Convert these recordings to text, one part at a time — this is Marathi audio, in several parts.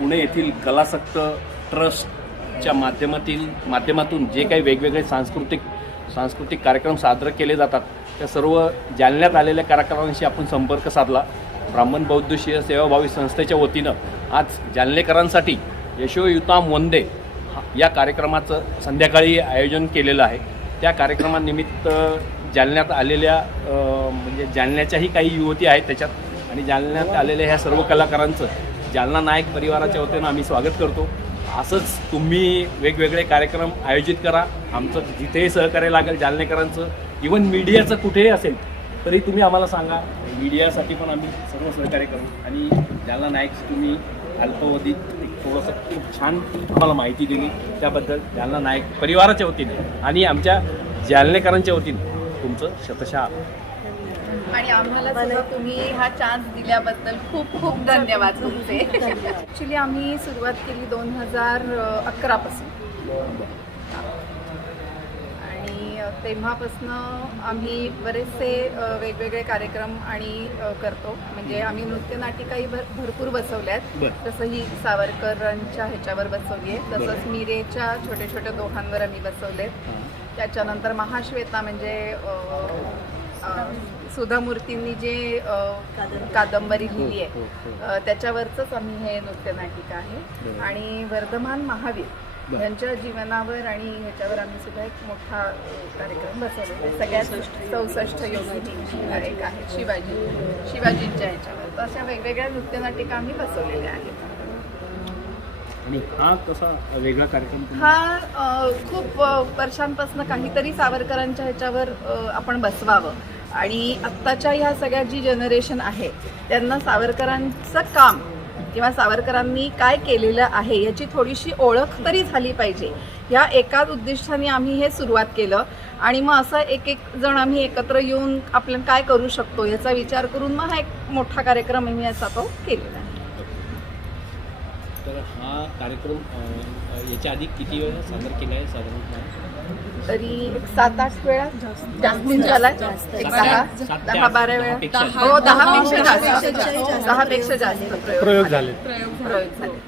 पुणे येथील कलासक्त ट्रस्टच्या माध्यमातील माध्यमातून जे काही वेगवेगळे सांस्कृतिक सांस्कृतिक कार्यक्रम सादर केले जातात त्या सर्व जालन्यात आलेल्या कार्यक्रमांशी आपण संपर्क साधला. ब्राह्मण बौद्धशीय सेवाभावी संस्थेच्या वतीनं आज जालनेकरांसाठी यशोयुताम वंदे या कार्यक्रमाचं संध्याकाळी आयोजन केलेलं आहे. त्या कार्यक्रमानिमित्त जालन्यात आलेल्या म्हणजे जालन्याच्याही काही युवती आहेत त्याच्यात आणि जालन्यात आलेल्या ह्या सर्व कलाकारांचं जालना नायक परिवाराच्या वतीनं आम्ही स्वागत करतो. असंच तुम्ही वेगवेगळे कार्यक्रम आयोजित करा. आमचं जिथेही सहकार्य लागेल जालनेकरांचं इवन मीडियाचं कुठेही असेल तरी तुम्ही आम्हाला सांगा. मीडियासाठी पण आम्ही सर्व सहकार्य करू. आणि जालना नायक तुम्ही अल्पावधीत एक थोडंसं खूप छान आम्हाला माहिती दिली. त्याबद्दल जालना नायक परिवाराच्या वतीने आणि आमच्या जालनेकरांच्या वतीने तुमचं शतशः आणि आम्हाला सुद्धा तुम्ही हा चान्स दिल्याबद्दल खूप खूप धन्यवाद तुमचे. ॲक्च्युली आम्ही सुरुवात केली दोन हजार अकरापासून आणि तेव्हापासनं आम्ही बरेचसे वेगवेगळे कार्यक्रम आणि करतो. म्हणजे आम्ही नृत्यनाटिकाही भर भरपूर बसवल्या आहेत. बरं. जसं ही सावरकरांच्या ह्याच्यावर बसवली आहे तसंच मीरेच्या छोट्या छोट्या दोहांवर आम्ही बसवलेत. त्याच्यानंतर महाश्वेता म्हणजे सुधा मूर्तींनी जे कादंबरी. लिहिली आहे अ, त्याच्यावरचंच आम्ही हे नृत्यनाटिका आहे. बरोबर. आणि वर्धमान महावीर. यांच्या जीवनावर आणि ह्याच्यावर आम्ही सुद्धा एक मोठा कार्यक्रम बसवलेला आहे. सगळ्यात चौसष्ट योगिनी एक आहे शिवाजी शिवाजींच्या ह्याच्यावर. तर अशा वेगवेगळ्या नृत्यनाटिका आम्ही बसवलेल्या आहेत. आणि हा कसा वेगळा कार्यक्रम हा खूप वर्षांपासून काहीतरी सावरकरांच्या ह्याच्यावर आपण बसवावं. आणि आत्ताच्या ह्या सगळ्या जी जनरेशन आहे त्यांना सावरकरांचं काम किंवा सावरकरांनी काय केलेलं आहे याची थोडीशी ओळख तरी झाली पाहिजे. ह्या एकाच उद्दिष्टाने आम्ही हे सुरुवात केलं आणि मग असं एक एक जण आम्ही एकत्र येऊन आपण काय करू शकतो याचा विचार करून मग हा एक मोठा कार्यक्रम आम्ही असा तो केलेला आहे. तर हा कार्यक्रम याच्या आधी किती वेळा सादर केला आहे साधारणतः तरी एक सात आठ वेळा? जास्तीत झाला एक दहा. बारा वेळा. हो दहा पेक्षा जास्त. दहा पेक्षा जास्त. प्रयोग झाले. प्रयोग झाले.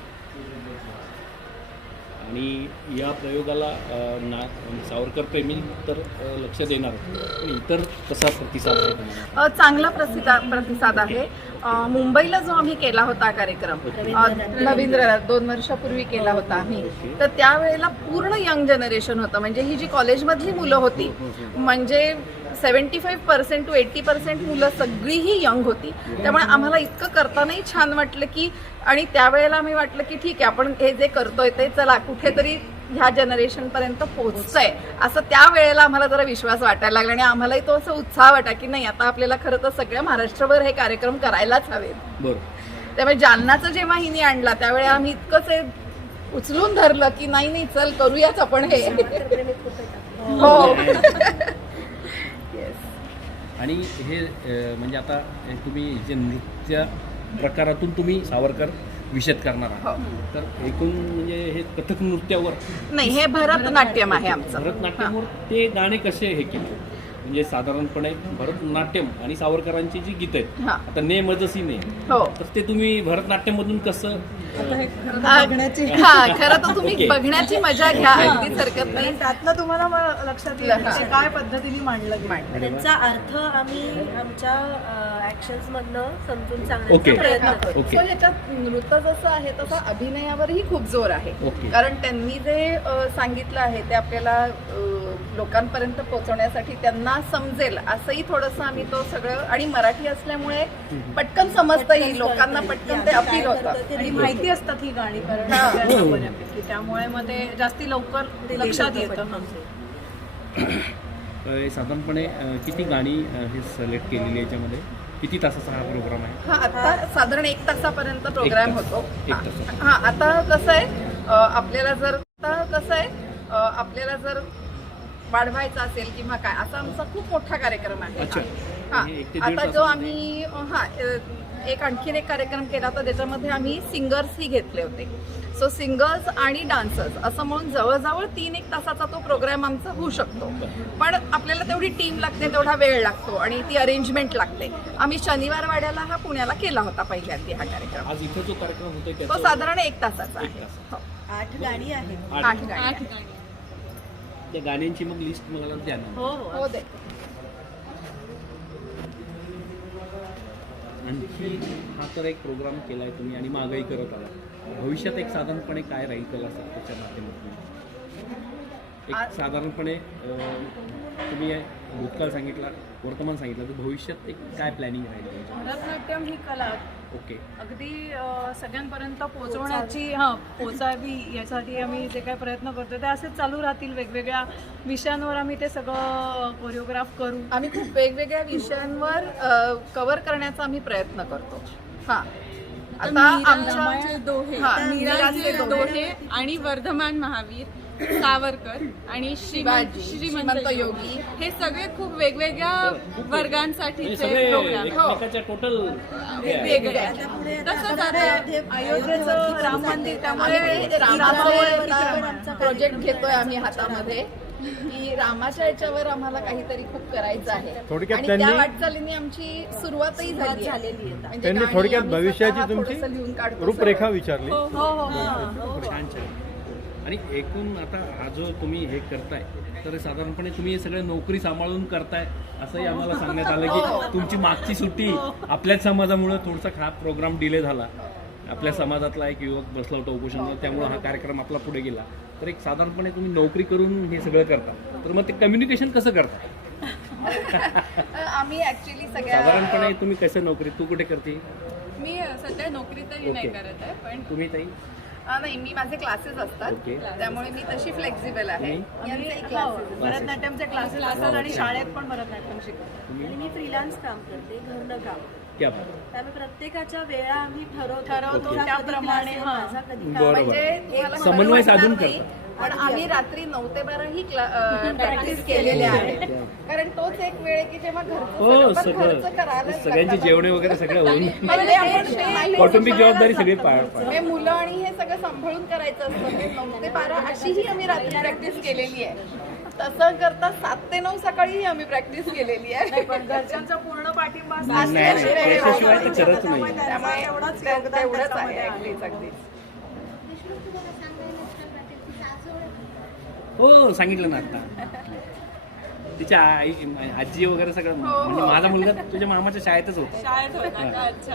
आणि या प्रयोगाला ना सावरकर प्रेमी तर लक्ष देणार पण इतर कसा प्रतिसाद आहे चांगला प्रतिसा प्रतिसाद आहे. मुंबईला जो आम्ही केला होता कार्यक्रम अ, रवींद्रनाथ दोन वर्षापूर्वी केला होता आम्ही. तर त्यावेळेला पूर्ण यंग जनरेशन होतं. म्हणजे ही जी कॉलेजमधली मुलं होती म्हणजे seventy five percent to eighty percent मुलं सगळीही यंग होती. त्यामुळे आम्हाला इतकं करतानाही छान वाटलं की आणि त्यावेळेला आम्ही वाटलं की ठीक आहे आपण हे जे करतोय ते चला कुठेतरी ह्या जनरेशनपर्यंत पोहोचतंय. असं त्यावेळेला आम्हाला जरा विश्वास वाटायला लागला आणि आम्हालाही तो असं उत्साह वाटा की नाही आता आपल्याला खरं तर सगळ्या महाराष्ट्रभर हे कार्यक्रम करायलाच हवेत. त्यामुळे जालनाचं जेव्हा हिने आणला त्यावेळी आम्ही इतकंच हे उचलून धरलं की नाही नाही चल करूयाच आपण हे. हो. आणि हे म्हणजे आता हे तुम्ही जे नृत्य प्रकारातून तुम्ही सावरकर विषद करणार हो. आहात तर एकूण म्हणजे हे कथक नृत्यावर नाही हे भरतनाट्यम आहे आमचं. भरतनाट्यमवर ते गाणे कसे हे केले? म्हणजे साधारणपणे भरतनाट्यम आणि सावरकरांची जी गीत आहेत हा आता ने मजसी ने हो तर ते तुम्ही भरतनाट्यममधून कसं हा खरं तर तुम्ही. बघण्याची मजा घ्या अगदीच हरकत नाही त्यातनं तुम्हाला लक्षात येईल काय पद्धतीने मांडलं गेलं. त्यांचा अर्थ आम्ही आमच्या ऍक्शन्स मधनं समजून. सांगण्याचा प्रयत्न करतो ओके. ह्याच्यात नृत्य जसं आहे तसं अभिनयावरही खूप जोर आहे ओके. कारण त्यांनी जे अ, सांगितलं आहे ते आपल्याला अ, लोकांपर्यंत पोहोचवण्यासाठी त्यांना समजेल असंही थोडंसं आम्ही तो सगळं आणि मराठी असल्यामुळे पटकन समजतंही लोकांना पटकन ते अपील होतं आणि माहिती असतात ही गाणी कारण हा. बऱ्यापैकी. त्यामुळे मग ते जास्ती लवकर लक्षात येतं साधारणपणे किती गाणी हे सिलेक्ट केलेली आहे याच्यामध्ये किती तासाचा हा प्रोग्राम आहे हा आता साधारण एक तासापर्यंत प्रोग्राम. होतो हा. तास. हा आता कसं आहे आपल्याला जर आता कसं आहे आपल्याला जर वाढवायचा असेल किंवा काय असा आमचा खूप मोठा कार्यक्रम आहे. अच्छा. हा. आता जो? आम्ही हा एक आणखीन एक कार्यक्रम केला होता त्याच्यामध्ये आम्ही सिंगर्सही घेतले होते. सो सिंगर्स आणि डान्सर्स असं म्हणून जवळजवळ तीन एक तासाचा तो प्रोग्राम आमचा होऊ शकतो. पण आपल्याला तेवढी टीम लागते तेवढा वेळ लागतो आणि ती अरेंजमेंट लागते. आम्ही शनिवार वाड्याला हा पुण्याला केला होता पहिल्यांदा हा कार्यक्रम. आज इथे जो कार्यक्रम होतोय तो साधारण एक तासाचा आहे. हो. आठ गाडी आहेत. आठ आठ गाडी त्या गाण्यांची मग लिस्ट मला द्या ना. हो हो. हो दे. आणखी हा तर एक प्रोग्राम केलाय तुम्ही आणि मागही करत आला. भविष्यात एक साधारणपणे काय राहील कला त्याच्या माध्यमातून? एक साधारणपणे तुम्ही भूतकाळ सांगितला वर्तमान सांगितलं तर भविष्यात एक काय प्लॅनिंग राहील तुमचं? भरतनाट्यम ही कला ओके. अगदी सगळ्यांपर्यंत पोहोचवण्याची हां पोचावी यासाठी आम्ही जे काही प्रयत्न करतो ते असेच चालू राहतील वेगवेगळ्या विषयांवर आम्ही ते सगळं कोरिओग्राफ करू. आम्ही खूप वेगवेगळ्या विषयांवर कव्हर करण्याचा आम्ही प्रयत्न करतो. हा. आता आमच्या हा, दोहे. दोहे आणि वर्धमान महावीर. सावरकर आणि श्रीमंत शिवाजी, श्रीमंत योगी. योगी. हे सगळे खूप वेगवेगळ्या हे सगळे एकमेकाच्या टोटल आता तसंच आता अयोध्येचं राम मंदिर त्यामुळे रामावर प्रोजेक्ट घेतोय आम्ही हातामध्ये. की रामाच्या याच्यावर आम्हाला काहीतरी खूप करायचं आहे. थोडक्यात आणि त्या त्यांनी- वाटचालीने आमची सुरुवातही झाली झालेली आहे. म्हणजे त्यांनी गाणी थोडक्यात आम्ही भविष्याची तुमची थोडंसं लिहून काढतो रूपरेखा. विचारली. हो हो हो. छान छान. आणि एकूण आता हा जो तुम्ही हे करताय तर साधारणपणे तुम्ही हे सगळं नोकरी सांभाळून करताय असंही आम्हाला सांगण्यात आलं की तुमची मागची सुट्टी आपल्याच समाजामुळे थोडासा हा प्रोग्राम डिले झाला. आपल्या समाजातला एक युवक बसला होता उपोषणाला त्यामुळे हा कार्यक्रम आपला पुढे गेला. तर एक साधारणपणे तुम्ही नोकरी करून हे सगळं करता. तर मग ते कम्युनिकेशन कसं करता? आम्ही ऍक्च्युली सगळ्या साधारणपणे तुम्ही कसं नोकरी तू कुठे करते? मी सध्या नोकरी तरी नाही. करत आहे पण तुम्ही ताई? नाही मी माझे क्लासेस असतात. त्यामुळे मी तशी फ्लेक्झिबल आहे? यांचे हो, classes. भरतनाट्यमचे क्लासेस असतात आणि शाळेत पण भरतनाट्यम शिकवतो तुम्ही आणि मी फ्रीलान्स काम करते घरनं काम क्या बात. त्यामुळे प्रत्येकाच्या वेळा आम्ही ठरवतो ठरवतो, कधी त्याप्रमाणे, class आहे, हां. माझा कधी काम. म्हणजे. तुम्हाला समन्वय साधून वाटणार नाही, करता. पण आम्ही रात्री नऊ ते बारा ही प्रॅक्टिस केलेल्या आहे कारण तोच एक वेळ आहे की जेव्हा घरचं हो खर्च करायलाच सगळ्यांची. जेवणे वगैरे सगळं होऊन म्हणजे कौटुंबिक जबाबदारी सगळी पार हे मुलं आणि हे सगळं सांभाळून करायचं असतं. हे नऊ ते बारा अशीही आम्ही रात्री प्रॅक्टिस केलेली आहे. तसं करता सात ते नऊ सकाळीही आम्ही प्रॅक्टिस केलेली आहे. पण घरच्यांचा पूर्ण पाठिंबा नाही, नाही, त्याच्याशिवाय तर खरंच नाही त्यामुळे तेवढंच ते- योगदान तेवढंच आहे त्याच्यामध्ये आहे. अगदीच अगदीच हो सांगितलं ना आता. तिच्या आई आजी वगैरे सगळं म्हणजे माझा मुलगा तुझ्या मामाच्या शाळेतच होता. शाळेत होता का? अच्छा.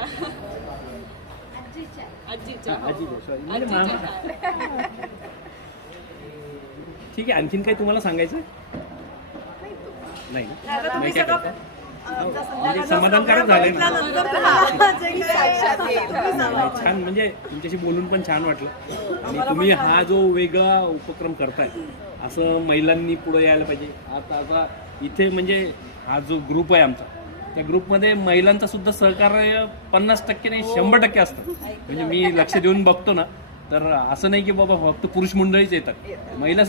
आजीच्या. हो. आजी sorry, म्हणजे आजीच्या मामा. शाळेत. ठीक आहे आणखीन काही तुम्हाला सांगायचं? नाही ना? नाही काय करता? म्हणजे समाधानकारक झाले छान. म्हणजे तुमच्याशी बोलून पण छान वाटलं. आणि तुम्ही हा जो वेगळा उपक्रम करताय असं महिलांनी पुढे यायला पाहिजे. आता आता इथे म्हणजे हा जो ग्रुप आहे आमचा त्या ग्रुपमध्ये महिलांचं सुद्धा सहकार्य पन्नास टक्के नाही शंभर टक्के असतं. म्हणजे मी लक्ष देऊन बघतो ना तर असं नाही की बाबा फक्त पुरुष मंडळीच येतात. महिला